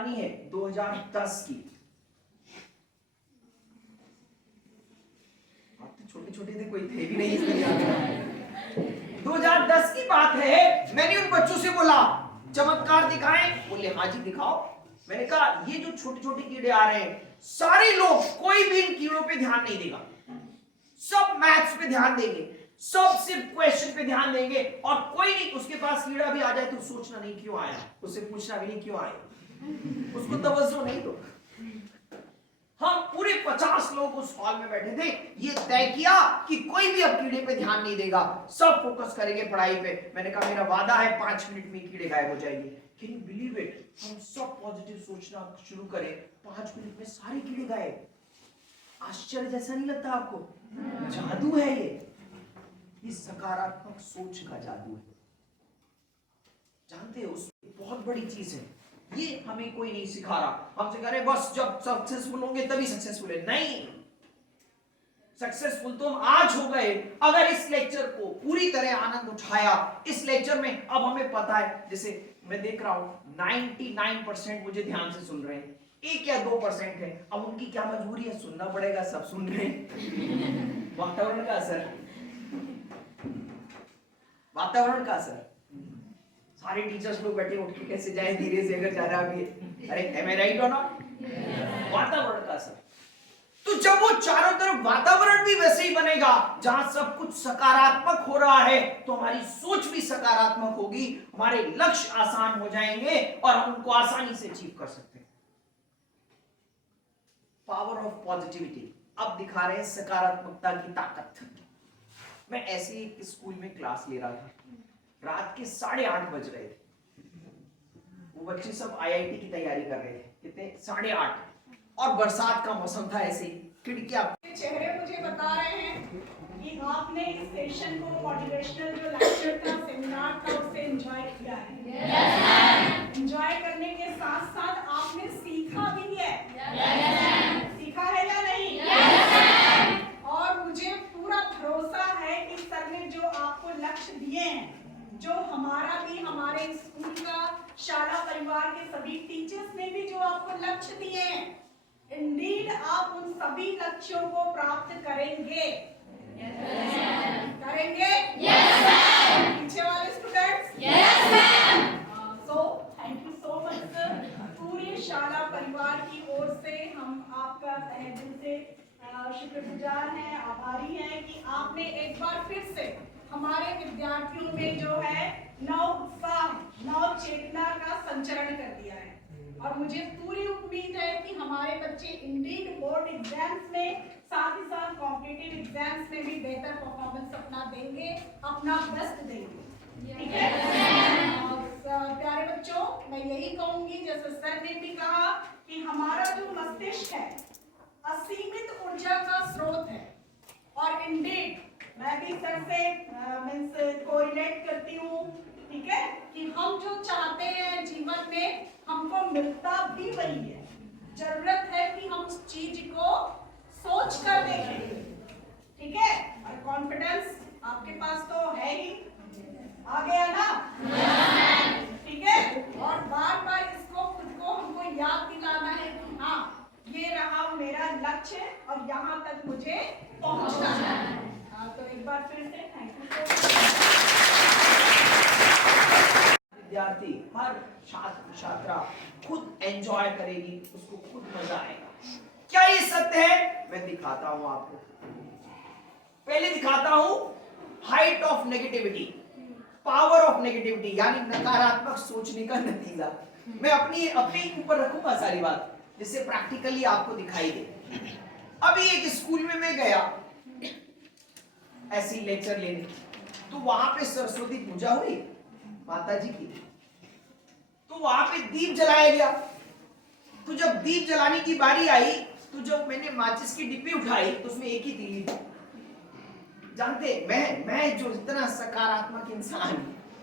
पुरानी है, 2010 की। आप तो छोटे छोटे थे, कोई थे भी नहीं इसमें याद है। 2010 की बात है। मैंने उन बच्चों से बोला चमत्कार दिखाएं, बोले हाँ जी दिखाओ। मैंने कहा ये जो छोटे छोटे कीड़े आ रहे हैं, सारे लोग, कोई भी इन कीड़ों पे ध्यान नहीं देगा, सब मैथ्स पे ध्यान देंगे, सब सिर्फ क्वेश्चन पे ध्यान देंगे, और कोई नहीं, उसके पास कीड़ा भी आ जाए तो सोचना नहीं क्यों आया, उससे पूछना भी नहीं क्यों आया, उसको तवज्जो नहीं दो। हम पूरे 50 लोग उस हॉल में बैठे थे, ये तय किया कि कोई भी अब कीड़े पे ध्यान नहीं देगा, सब फोकस करेंगे पढ़ाई पे। मैंने कहा मेरा वादा है 5 मिनट में कीड़े गायब हो जाएंगे। Can you believe it? हम सब पॉजिटिव सोचना शुरू करें, 5 मिनट में सारे कीड़े गायब। आश्चर्य जैसा नहीं लगता आपको? जादू है ये सकारात्मक सोच का जादू है। जानते हो, बहुत बड़ी चीज है ये, हमें कोई नहीं सिखा रहा। हम सिखा रहे बस जब सक्सेसफुल होंगे तभी सक्सेसफुल है। नहीं, सक्सेसफुल तो हम आज हो गए अगर इस लेक्चर को पूरी तरह आनंद उठाया। इस लेक्चर में अब हमें पता है, जैसे मैं देख रहा हूं 99% मुझे ध्यान से सुन रहे हैं, 1 या 2% है, अब उनकी क्या मजबूरी है, सुनना पड़ेगा, सब सुन रहे हैं। वातावरण का असर, वातावरण का असर। सारे टीचर्स लोग बैठे, उठ के कैसे जाए धीरे से, अगर जा रहा भी है, अरे am I right or not? वातावरण का असर। तो जब वो चारों तरफ वातावरण भी वैसे ही बनेगा जहां सब कुछ सकारात्मक हो रहा है, तो हमारी सोच भी सकारात्मक होगी, हमारे लक्ष्य आसान हो जाएंगे और हम उनको आसानी से अचीव कर सकते हैं। Power of positivity. अब दिखा रहे हैं सकारात्मकता की ताकत। मैं ऐसे ही एक स्कूल में क्लास ले रहा था, रात के 8:30 बज रहे थे, वो बच्चे सब आईआईटी की तैयारी कर रहे थे, कितने 8:30, और बरसात का मौसम था, ऐसे ही खिड़कियां। चेहरे मुझे बता रहे हैं कि आपने इस सेशन को, मोटिवेशनल जो लेक्चर था, सेमिनार था, उसे एंजॉय किया है। एंजॉय करने के साथ साथ आपने सीखा भी है। सीखा है या नहीं? और मुझे पूरा भरोसा है कि सर ने जो आपको लक्ष्य दिए हैं, जो हमारा भी, हमारे स्कूल का, शाला परिवार के सभी टीचर्स ने भी जो आपको लक्ष्य दिए हैं, इंडीड आप उन सभी लक्ष्यों को प्राप्त करेंगे। करेंगे? पीछे वाले students? So thank you so much sir. पूरे शाला परिवार की ओर से हम आपका तहे दिल से शुक्रगुजार हैं, आभारी हैं कि आपने एक बार फिर से हमारे विद्यार्थियों में जो है नव उत्साह, नव चेतना का संचरण कर दिया है। और मुझे पूरी उम्मीद है कि हमारे बच्चे इंडीड बोर्ड एग्जाम्स में, साथ ही साथ कॉम्पिटिटिव एग्जाम्स में भी बेहतर परफॉर्मेंस अपना देंगे, अपना बेस्ट देंगे। ठीक है? प्यारे बच्चों, मैं यही कहूंगी जैसे सर ने भी कहा कि हमारा जो मस्तिष्क है असीमित ऊर्जा का स्रोत है, और इंडीड मैं भी सर से मींस कोरिलेट करती हूँ, ठीक है, कि हम जो चाहते हैं जीवन में हमको मिलता भी वही है। जरूरत है कि हम उस चीज को सोच कर देखें। ठीक है? और कॉन्फिडेंस आपके पास तो है ही, आ गया ना? ठीक है? और बार बार इसको खुद को हमको याद दिलाना है कि हाँ, ये रहा मेरा लक्ष्य और यहाँ तक मुझे पहुँचना है। तो एक बार फिर से थैंक यू। विद्यार्थी, हर छात्र छात्रा खुद एंजॉय करेगी, उसको खुद मजा आएगा। क्या ये सत्य है? मैं दिखाता हूं आपको। पहले दिखाता हूं height of negativity, power of negativity, यानी नकारात्मक सोचने का नतीजा। मैं अपने ऊपर रखूंगा सारी बात, जिससे प्रैक्टिकली आपको दिखाई दे। अभी एक स्कूल में मैं गया ऐसी लेक्चर लेने, तो वहां पे सरस्वती पूजा हुई माता जी की, तो वहां पे दीप जलाया गया। तो जब दीप जलाने की बारी आई, तो जब मैंने माचिस की डिब्बी उठाई तो उसमें एक ही तीली थी। जानते, मैं जो इतना सकारात्मक इंसान,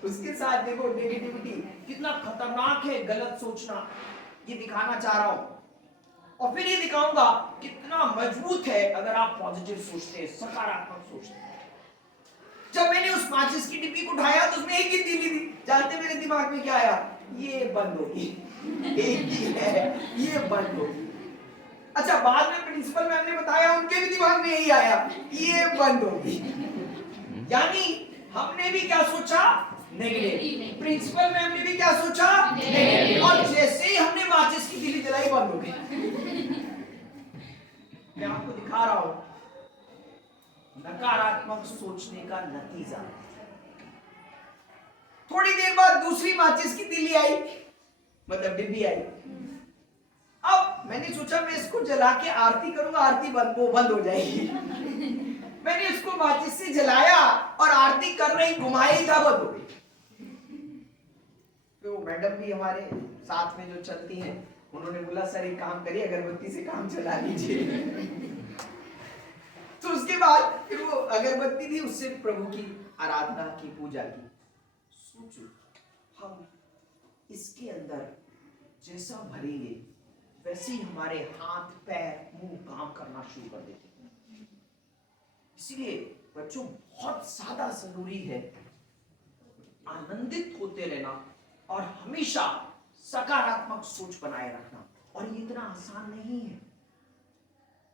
उसके साथ देखो नेगेटिविटी कितना खतरनाक है, गलत सोचना, ये दिखाना चाह रहा हूं। और फिर ये दिखाऊंगा कितना मजबूत है अगर आप पॉजिटिव सोचते हैं, सकारात्मक सोचते हैं। जब मैंने उस माचिस की डिब्बी को उठाया तो उसमें एक ही तीली थी। जानते मेरे दिमाग में क्या आया? ये बंद होगी, एक ही है, ये बंद होगी। अच्छा, बाद में प्रिंसिपल मैम ने बताया, उनके भी दिमाग में यही आया, ये बंद होगी। यानी हमने भी क्या सोचा, नेगेटिव, प्रिंसिपल मैम ने भी क्या सोचा, नेगेटिव, और जैसे ही हमने माचिस की तीली जलाई, बंद हो गई। मैं आपको दिखा रहा हूं नकारात्मक सोचने का नतीजा। थोड़ी देर बाद दूसरी माचिस की तीली आई, मतलब डिब्बी आई। अब मैंने सोचा मैं इसको जला के आरती करूंगा, आरती बंद हो जाएगी। मैंने उसको माचिस से जलाया और आरती कर रही, घुमाई था, बंद हो गई। तो मैडम भी हमारे साथ में जो चलती हैं, उन्होंने बोला सर एक काम करिए, अगरबत्ती से काम चला लीजिए। तो उसके बाद फिर वो अगरबत्ती थी, उससे प्रभु की आराधना की, पूजा की। सोचो हम इसके अंदर जैसा भरेंगे वैसे ही हमारे हाथ पैर मुंह काम करना शुरू कर देते हैं। इसलिए बच्चों बहुत ज्यादा जरूरी है आनंदित होते रहना और हमेशा सकारात्मक सोच बनाए रखना। और ये इतना आसान नहीं है।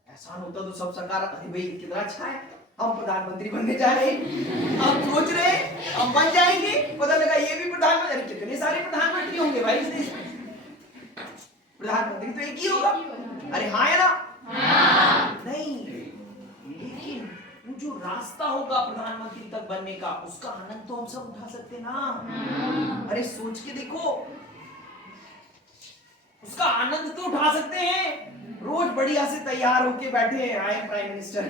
आसान होता तो सब सकारात्मक, अरे भाई कितना अच्छा है, हम प्रधानमंत्री बनने जा रहे हैं, हम सोच रहे हैं हम बन जाएंगे, पता लगा ये भी प्रधानमंत्री। अरे कितने सारे प्रधानमंत्री होंगे भाई इस देश में, प्रधानमंत्री तो एक ही होगा। अरे हाँ है ना? हाँ। नहीं, लेकिन वो जो रास्ता होगा प्रधानमंत्री तक बनने का, उसका आनंद तो हम सब उठा सकते ना। हाँ। अरे सोच के देखो, उसका आनंद तो उठा सकते हैं। रोज बढ़िया से तैयार होके बैठे हैं, आई एम प्राइम मिनिस्टर।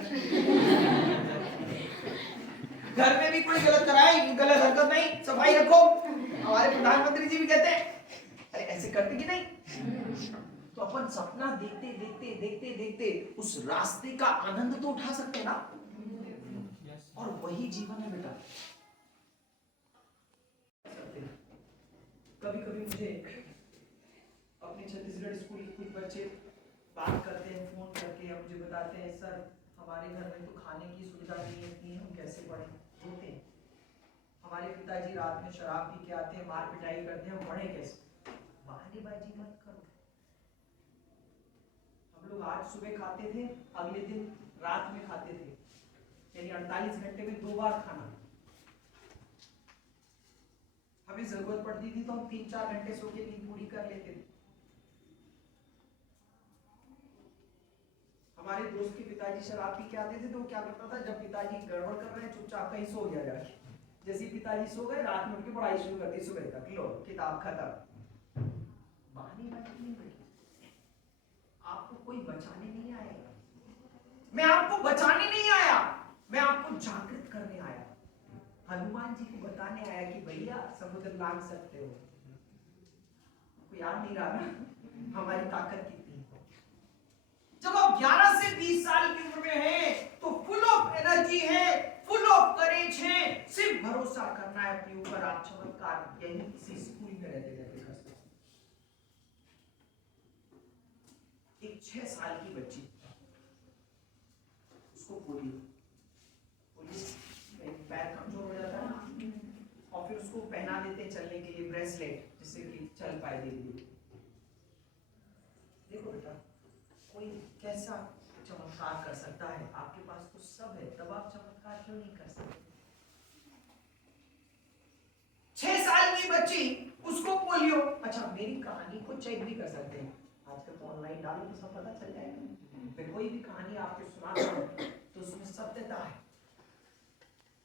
घर में भी कोई गलत कराए, गलत हरकत नहीं, सफाई रखो। हमारे प्रधानमंत्री जी भी कहते हैं, अरे ऐसे करते कि नहीं? तो अपन सपना देखते देखते देखते देखते उस रास्ते का आनंद तो उठा सकते हैं ना। और वही जीवन है बेटा। कभी कभी मुझे अपने छत्तीसगढ़ स्कूल के कुछ बच्चे बात करते हैं फोन करके, या मुझे बताते हैं सर हमारे घर में तो खाने की सुविधा नहीं है इतनी, हम कैसे पढ़ें। होते हैं हमारे पिताजी रात में शराब पी के आते हैं, मार पिटाई करते हैं, हम पढ़े कैसे। बहानेबाजी मत करो। हम लोग आज सुबह खाते थे, अगले दिन रात में खाते थे, यानी 48 घंटे में 2 बार खाना। हमें जरूरत पड़ती थी तो हम 3-4 घंटे सो के नींद पूरी कर लेते थे। हमारे दोस्त के पिताजी शराब पी के आते थे, तो वो क्या करता था, जब पिताजी गड़बड़ कर रहे हैं चुपचाप कहीं सो गया जाके। जैसे पिताजी सो गए, रात में उठ के पढ़ाई शुरू कर दी, सुबह तक लो किताब खत्म। बहानेबाजी नहीं बेटी, आपको कोई बचाने नहीं आएगा। मैं आपको बचाने नहीं आया, मैं आपको जागृत करने आया। हनुमान जी को बताने आया कि भैया समुद्र लांघ सकते हो। आपको याद नहीं रहा ना हमारी ताकत कितनी। जब आप 11 से 20 साल की उम्र में हैं, तो फुल ऑफ एनर्जी है, फुल ऑफ करेज है, सिर्फ भरोसा करना है अपने ऊपर। आप चमत्कार यही किसी स्कूल में रहते रहते कर सकते। एक 6 साल की बच्ची, उसको पोलियो पैर कमजोर हो जाता है ना, और फिर उसको पहना देते चलने के लिए ब्रेसलेट, जिससे कि चल पाए धीरे। देखो बेटा, कोई कैसा चमत्कार कर सकता है, आपके पास तो सब है, तब आप चमत्कार क्यों नहीं कर सकते। 6 साल की बच्ची, उसको पोलियो। अच्छा, मेरी कहानी को चेक भी कर सकते हैं, आजकल तो ऑनलाइन डालो तो सब पता चल जाएगा। मैं कोई भी कहानी आपको सुनाता हूं तो उसमें सत्यता है,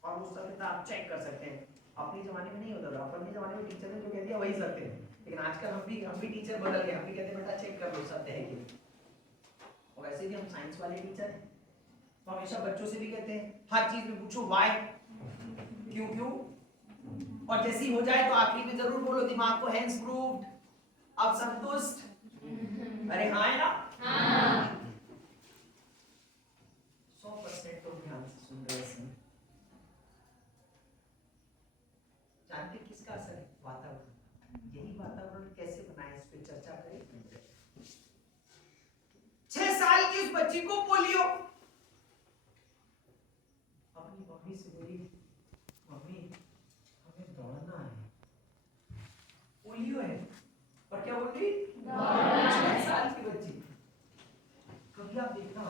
और वो सत्यता आप चेक कर सकते हैं। अपने जमाने में नहीं होता था, अपने जमाने में टीचर ने जो कह दिया वही सत्य है, लेकिन आजकल हम भी टीचर बदल गए, हम भी कहते हैं बेटा चेक कर लो सत्य है कि। और वैसे भी हम साइंस वाले टीचर हैं, तो हमेशा बच्चों से भी कहते हैं हर चीज में पूछो व्हाई, क्यों, और जैसी हो जाए तो आखिरी में जरूर बोलो दिमाग को हैंस प्रूव्ड। आप संतुष्ट? अरे हाँ है ना? हाँ। 100% तो ध्यान से सुन रहे हैं। जानते किसका असर है? वातावरण। यही वातावरण कैसे बनाए, इस पे चर्चा करें। 6 साल की उस बच्ची को पोलियो। अपनी मम्मी से बोली, मम्मी हमें दौड़ना है, पोलियो है। कभी आप देखना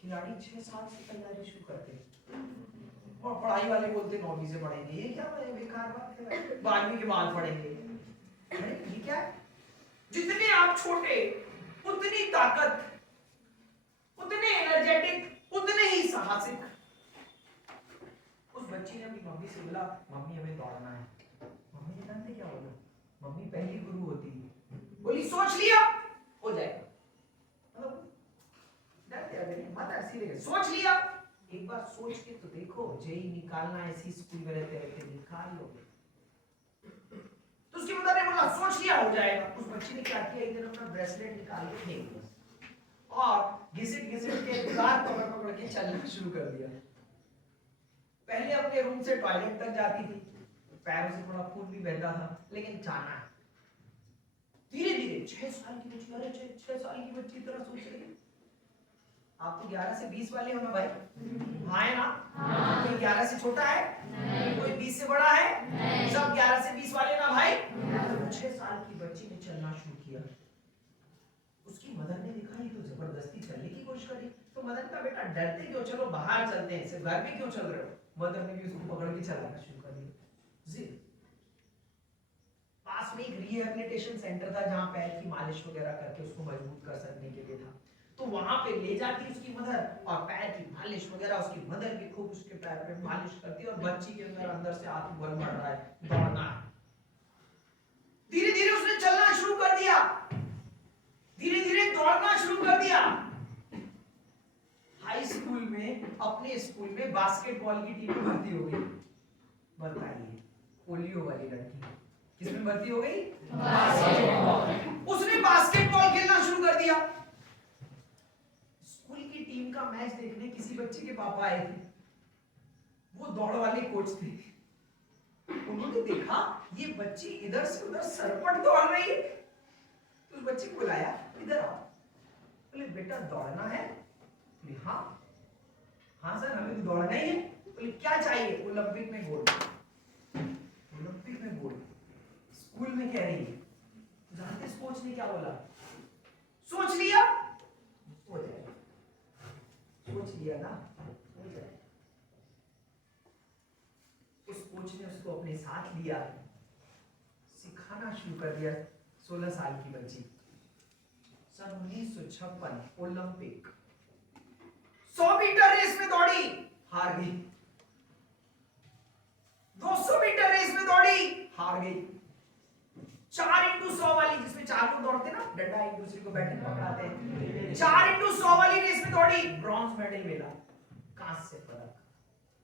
खिलाड़ी 6 साल से तैयारी शुरू करते हैं और पढ़ाई वाले बोलते 9वीं से पढ़ेंगे। ये क्या बेकार बात है, 12वीं के बाद पढ़ेंगे। अरे ये क्या है? जितने आप छोटे उतनी ताकत, उतने एनर्जेटिक, उतने ही साहसिक। उस बच्ची ने अपनी मम्मी से बोला मम्मी हमें दौड़ना है। मम्मी ने जानते क्या बोला? मम्मी पहली गुरु होती है, बोली सोच लिया हो जाएगा। सोच लिया, एक बार सोच के तो देखो, जेई निकालना ऐसी स्कूल में रहते रहते निकाल लोगे। तो उसकी मदर ने बोला सोच लिया हो जाएगा। उस बच्ची ने क्या किया, एक दिन अपना ब्रेसलेट निकाल के फेंक दिया और घिसट घिसट के दीवार पकड़ पकड़ के चलना शुरू कर दिया। पहले अपने रूम से टॉयलेट तक जाती थी, पैरों से थोड़ा खून भी बहता था, लेकिन जाना है। धीरे धीरे 6 साल की बच्ची, अरे 6 साल की बच्ची तरह सोच रही है। आप तो 11 से 20 वाले हो ना भाई? हाँ है ना? कोई 11 से छोटा है? कोई 20 से बड़ा है? सब 11 से 20 वाले ना भाई? 6 साल की बच्ची ने चलना शुरू किया। उसकी मदर ने देखा ये तो जबरदस्ती चलने की कोशिश करी, तो मदर का बेटा डरते क्यों, चलो बाहर चलते हैं, सिर्फ घर में क्यों चल रहे हो? मदर ने भी उसको पकड़ के चलाना शुरू कर दिया। पास में एक रिहैबिलिटेशन सेंटर था जहां पैर की मालिश वगैरह करके उसको मजबूत कर सकने के लिए था। तो वहां पे ले जाती उसकी मदर और पैर की मालिश वगैरह उसकी मदर की खूब उसके पैर पे मालिश करती और बच्ची के अंदर से आत्म बल बढ़ रहा है, दौड़ना है। धीरे धीरे उसने चलना शुरू कर दिया, धीरे धीरे दौड़ना शुरू कर दिया। हाई स्कूल में, अपने स्कूल में बास्केटबॉल की टीम में भर्ती हो गई। बताइए, पोलियो वाली लड़की किसमें भर्ती हो गई? बास्केटबॉल। उसने बास्केटबॉल खेलना शुरू कर दिया। स्कूल की टीम का मैच देखने किसी बच्चे के पापा आए थे, वो दौड़ वाले कोच थे। उन्होंने देखा ये बच्ची इधर से उधर सरपट दौड़ रही है, तो उस बच्चे को बुलाया, इधर आओ। बोले बेटा दौड़ना है? बोले हाँ हाँ सर हमें तो दौड़ना ही है। बोले क्या चाहिए? ओलंपिक में गोल्ड। ओलंपिक में गोल्ड स्कूल में कह रही है। जानते कोच ने क्या बोला? सोच लिया हो जाएगा। सोच लिया ना हो जाएगा। उस कोच ने उसको अपने साथ लिया, सिखाना शुरू कर दिया। 16 साल की बच्ची, सन 1956 ओलंपिक 100 मीटर रेस में दौड़ी, हार गई। 200 मीटर रेस में दौड़ी, हार गई। 4x100 वाली, जिसमें 4 लोग दौड़ते ना, डंडा एक दूसरे को बैटिंग पकड़ाते हैं, 4x100 वाली रेस में दौड़ी, ब्रॉन्ज मेडल मिला, कांस्य पदक।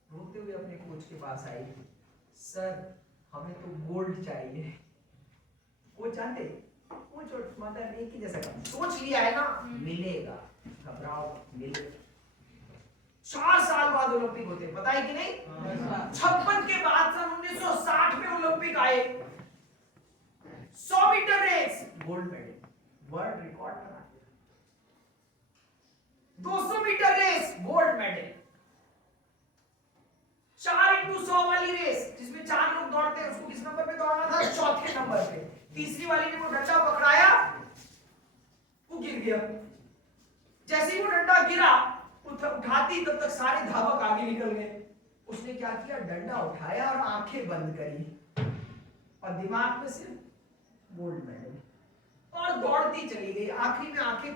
रोते हुए अपने कोच के पास आई, सर हमें तो गोल्ड चाहिए। कोच जानते, कोच और मदर एक ही जैसा काम, सोच लिया है ना मिलेगा, घबराओ मिलेगा। 4 साल बाद ओलंपिक होते हैं, पता है कि नहीं? 56 के बाद सन 1960 में ओलंपिक आए। 100 metre race gold medal, world record बना दिया। 200 metre race gold medal. 4x100 वाली रेस जिसमें 4 लोग दौड़ते हैं, उसको किस नंबर पे दौड़ना था? चौथे नंबर पे। तीसरी वाली ने वो डंडा पकड़ाया, वो गिर गया। जैसे ही वो डंडा गिरा, उठाती तब तक सारे धावक आगे निकल गए। उसने क्या किया? डंडा उठाया और आंखें बंद करी और दिमाग में सिर्फ गोल्ड मेडल, और दौड़ती चली गई। आखिरी में आंखें